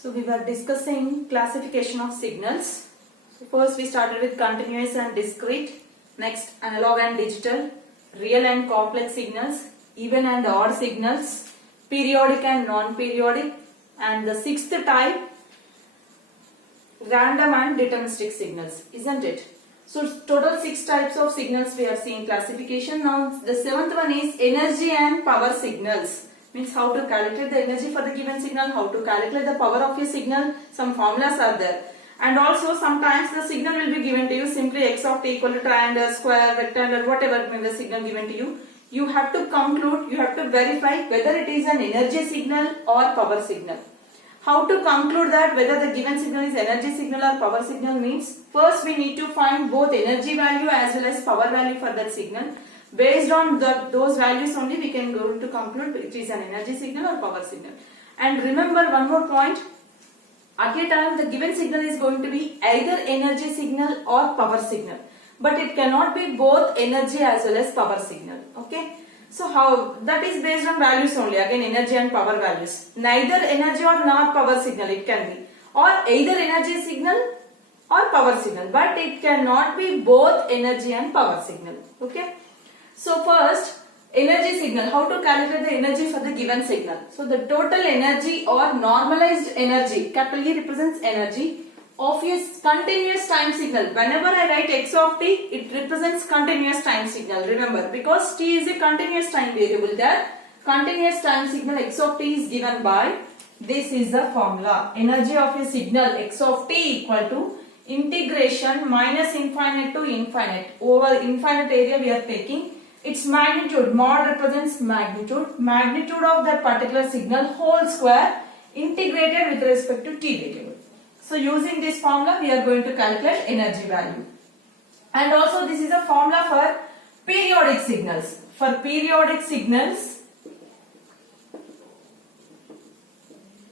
So we were discussing classification of signals. So first we started with continuous and discrete, next analog and digital, real and complex signals, even and odd signals, periodic and non-periodic, and the sixth type, random and deterministic signals, isn't it? So total 6 types of signals we are seeing classification. Now the seventh one is energy and power signals. Means how to calculate the energy for the given signal, how to calculate the power of a signal, some formulas are there. And also sometimes the signal will be given to you simply x of t equal to triangle, square, rectangle, whatever may be the signal given to you. You have to conclude, you have to verify whether it is an energy signal or power signal. How to conclude that whether the given signal is energy signal or power signal means, first we need to find both energy value as well as power value for that signal. Based on those values only we can go to conclude it is an energy signal or power signal. And remember one more point, at a time the given signal is going to be either energy signal or power signal. But it cannot be both energy as well as power signal. Okay. So how that is based on values only, again energy and power values. Neither energy or not power signal it can be, or either energy signal or power signal, but it cannot be both energy and power signal. Okay. So first energy signal, how to calculate the energy for the given signal. So the total energy or normalized energy, capital E represents energy of a continuous time signal. Whenever I write x of t, it represents continuous time signal. Remember, because t is a continuous time variable, that continuous time signal x of t is given by, this is the formula, energy of a signal x of t equal to integration minus infinite to infinite. Over infinite area we are taking its magnitude, mod represents magnitude, magnitude of that particular signal whole square integrated with respect to t variable. So using this formula we are going to calculate energy value. And also this is a formula for periodic signals. For periodic signals,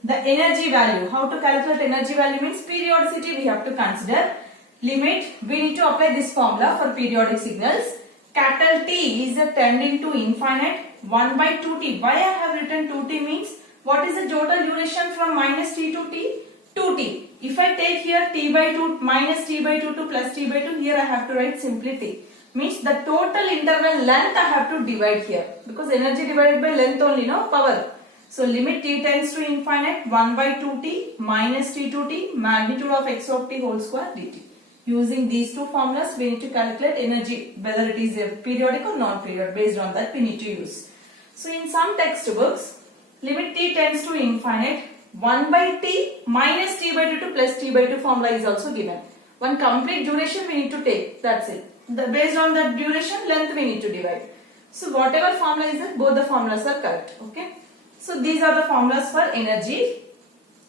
the energy value, how to calculate energy value means periodicity we have to consider. Limit, we need to apply this formula for periodic signals. Capital T is a tending to infinite, 1 by 2t. Why I have written 2t means, what is the total duration from minus t to t? 2t. If I take here t by 2 minus t by 2 to plus t by 2, here I have to write simply t. Means the total interval length I have to divide here. Because energy divided by length only, no power. So limit t tends to infinite, 1 by 2t minus t to t, magnitude of x of t whole square dt. Using these two formulas we need to calculate energy, whether it is a periodic or non-periodic. Based on that we need to use. So in some textbooks, limit t tends to infinite, 1 by t minus t by 2 to plus t by 2 formula is also given. One complete duration we need to take, that's it. Based on that duration, length we need to divide. So whatever formula is there, both the formulas are correct. Okay. So these are the formulas for energy.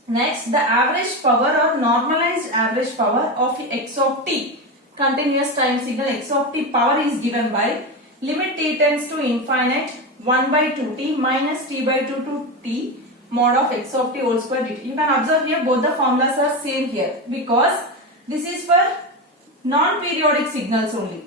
Next, the average power or normalized average power of x of t, continuous time signal x of t power is given by limit t tends to infinite, 1 by 2t minus t by 2 to t mod of x of t whole square dt. You can observe here both the formulas are same here because this is for non-periodic signals only.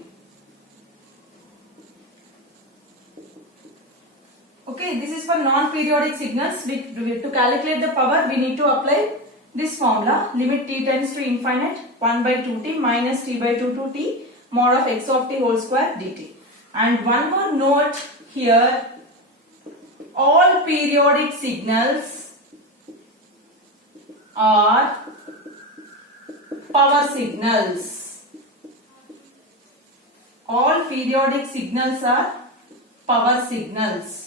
Okay, this is for non-periodic signals. To calculate the power we need to apply this formula, limit t tends to infinite, 1 by 2t minus t by 2 to t mod of x of t whole square dt. And one more note here, all periodic signals are power signals. All periodic signals are power signals.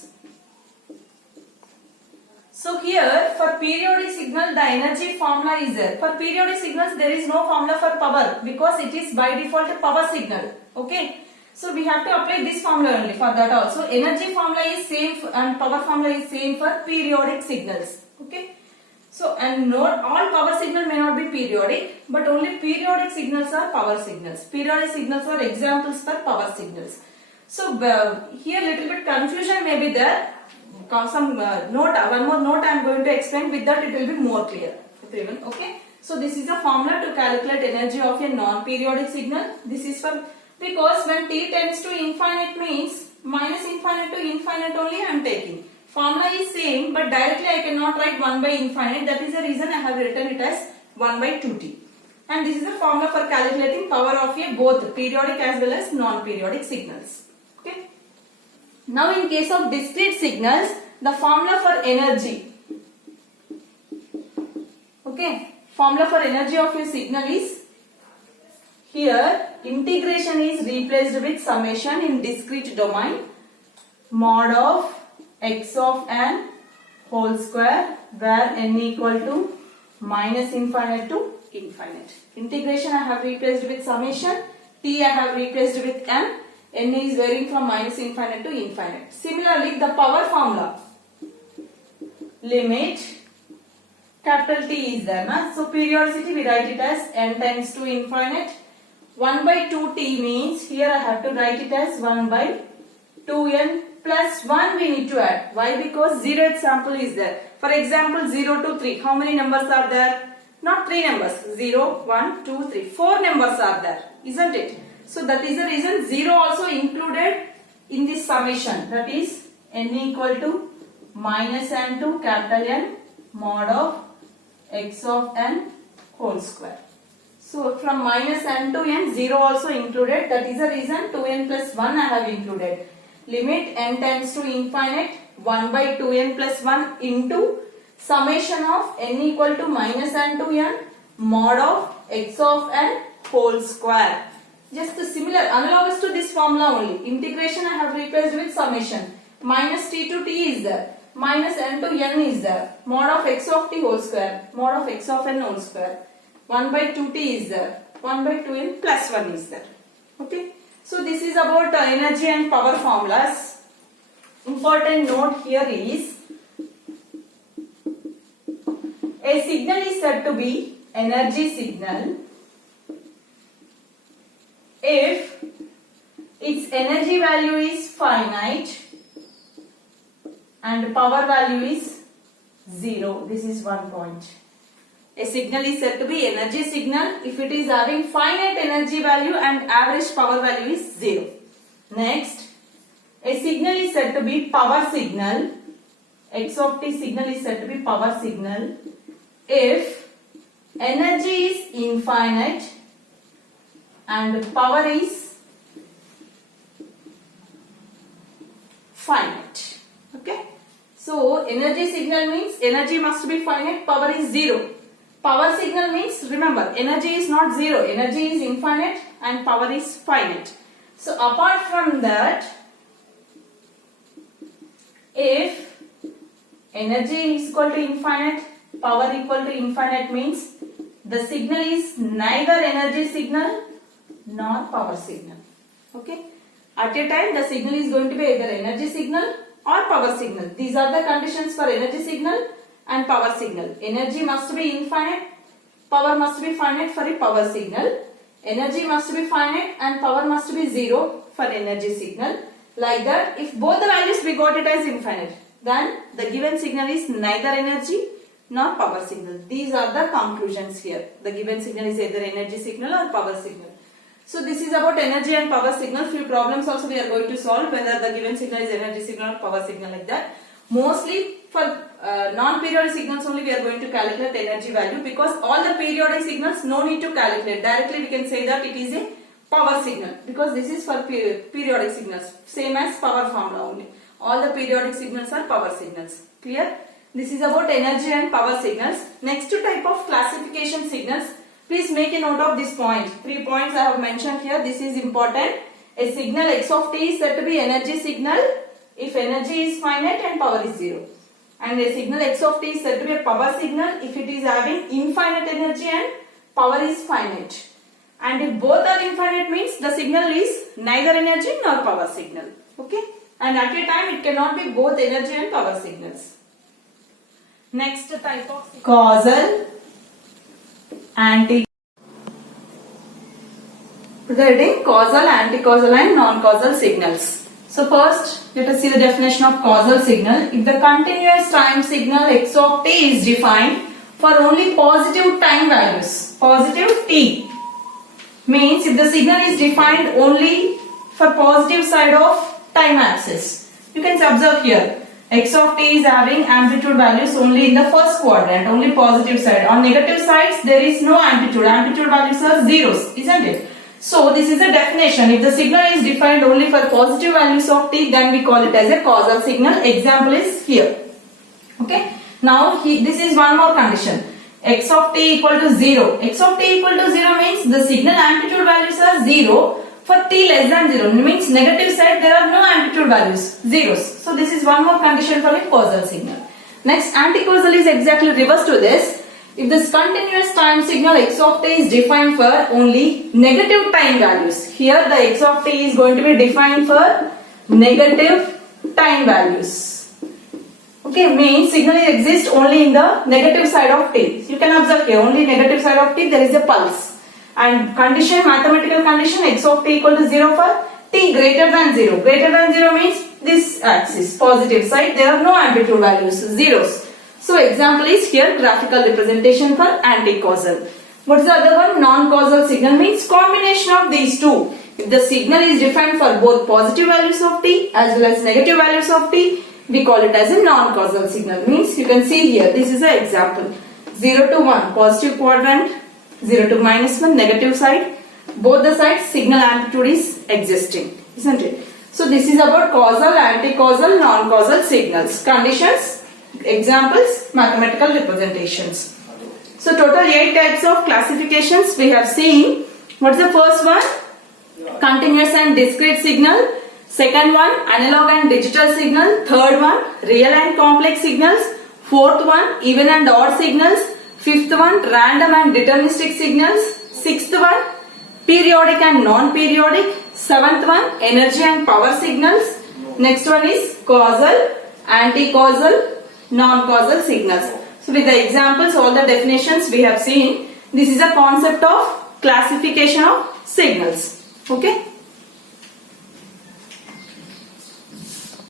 So here for periodic signal the energy formula is there. For periodic signals there is no formula for power because it is by default a power signal. Okay. So we have to apply this formula only for that also. Energy formula is same and power formula is same for periodic signals. Okay. So and not all power signal may not be periodic, but only periodic signals are power signals. Periodic signals are examples for power signals. So here little bit confusion may be there. Some note, one more note I am going to explain, with that it will be more clear. Okay. So this is a formula to calculate energy of a non-periodic signal. This is for, because when t tends to infinite means minus infinite to infinite only I am taking. formula is same, but directly I cannot write 1 by infinite. That is the reason I have written it as 1 by 2t. And this is the formula for calculating power of a both periodic as well as non-periodic signals. Okay. Now in case of discrete signals, the formula for energy. Okay. Formula for energy of a signal is, here integration is replaced with summation in discrete domain, mod of x of n whole square, where n equal to minus infinite to infinite. Integration I have replaced with summation, t I have replaced with n is varying from minus infinite to infinite. Similarly, the power formula, limit capital T is there, na? So periodicity we write it as n times to infinite. 1 by 2t means here I have to write it as 1 by 2n plus 1 we need to add. Why? Because zeroth sample is there. For example, 0 to 3. How many numbers are there? Not 3 numbers. 0, 1, 2, 3. 4 numbers are there. Isn't it? So that is the reason 0 also included in this summation. That is n equal to minus n to capital N mod of x of n whole square. So from minus n to n, 0 also included. That is the reason 2n plus 1 I have included. Limit n tends to infinite, 1 by 2n plus 1 into summation of n equal to minus n to n mod of x of n whole square. Just similar, analogous to this formula only. Integration I have replaced with summation. Minus t to t is there. Minus n to n is there. Mod of x of t whole square. Mod of x of n whole square. 1 by 2t is there. 1 by 2n plus 1 is there. Okay. So this is about energy and power formulas. Important note here is, a signal is said to be energy signal if its energy value is finite and power value is 0. This is one point. A signal is said to be energy signal if it is having finite energy value and average power value is 0. Next, a signal is said to be power signal. X of t signal is said to be power signal if energy is infinite and power is finite. Okay. So energy signal means energy must be finite, power is 0. Power signal means, remember, energy is not 0, energy is infinite and power is finite. So apart from that, if energy is equal to infinite, power equal to infinite means the signal is neither energy signal nor power signal. Okay. At a time the signal is going to be either energy signal or power signal. These are the conditions for energy signal and power signal. Energy must be infinite, power must be finite for a power signal. Energy must be finite and power must be 0 for energy signal. Like that, if both the values we got it as infinite, then the given signal is neither energy nor power signal. These are the conclusions here. The given signal is either energy signal or power signal. So this is about energy and power signal. Few problems also we are going to solve, whether the given signal is energy signal or power signal, like that. Mostly for non-periodic signals only we are going to calculate energy value, because all the periodic signals no need to calculate. Directly we can say that it is a power signal, because this is for periodic signals, same as power formula only. All the periodic signals are power signals. Clear? This is about energy and power signals. Next type of classification signals. Please make a note of this point. 3 points I have mentioned here. This is important. A signal x of t is said to be energy signal if energy is finite and power is 0. And a signal x of t is said to be a power signal if it is having infinite energy and power is finite. And if both are infinite means the signal is neither energy nor power signal. Okay. And at a time it cannot be both energy and power signals. Next type of signal. Causal, regarding causal, anti-causal and non-causal signals. So first, let us see the definition of causal signal. If the continuous time signal x of t is defined for only positive time values, positive t, means if the signal is defined only for positive side of time axis. You can observe here. X of t is having amplitude values only in the first quadrant, only positive side. On negative sides, there is no amplitude. Amplitude values are zeros, isn't it? So this is a definition. If the signal is defined only for positive values of t, then we call it as a causal signal. Example is here. Okay. Now this is one more condition. X of t equal to 0. X of t equal to 0 means the signal amplitude values are 0 for t less than 0. Means negative side there are no amplitude values, zeros. So this is one more condition for a causal signal. Next, anticausal is exactly reverse to this. If this continuous time signal x of t is defined for only negative time values. Here the x of t is going to be defined for negative time values. Okay, means signal exists only in the negative side of t. You can observe here, only negative side of t there is a pulse. And condition, mathematical condition, x of t equal to 0 for t greater than 0. Greater than 0 means this axis, positive side, there are no amplitude values, zeros. So example is here, graphical representation for anticausal. What is the other one? Non-causal signal means combination of these two. If the signal is defined for both positive values of t as well as negative values of t, we call it as a non-causal signal. Means you can see here, this is an example. 0 to 1, positive quadrant, 0 to -1, negative side. Both the sides signal amplitude is existing, isn't it? So this is about causal, anti-causal, non-causal signals. Conditions, examples, mathematical representations. So total 8 types of classifications we have seen. What's the first one? Continuous and discrete signal. Second one, analog and digital signal. Third one, real and complex signals. Fourth one, even and odd signals. Fifth one, random and deterministic signals. Sixth one, periodic and non-periodic. Seventh one, energy and power signals. Next one is causal, anti-causal, non-causal signals. So with the examples, all the definitions we have seen, this is a concept of classification of signals. Okay.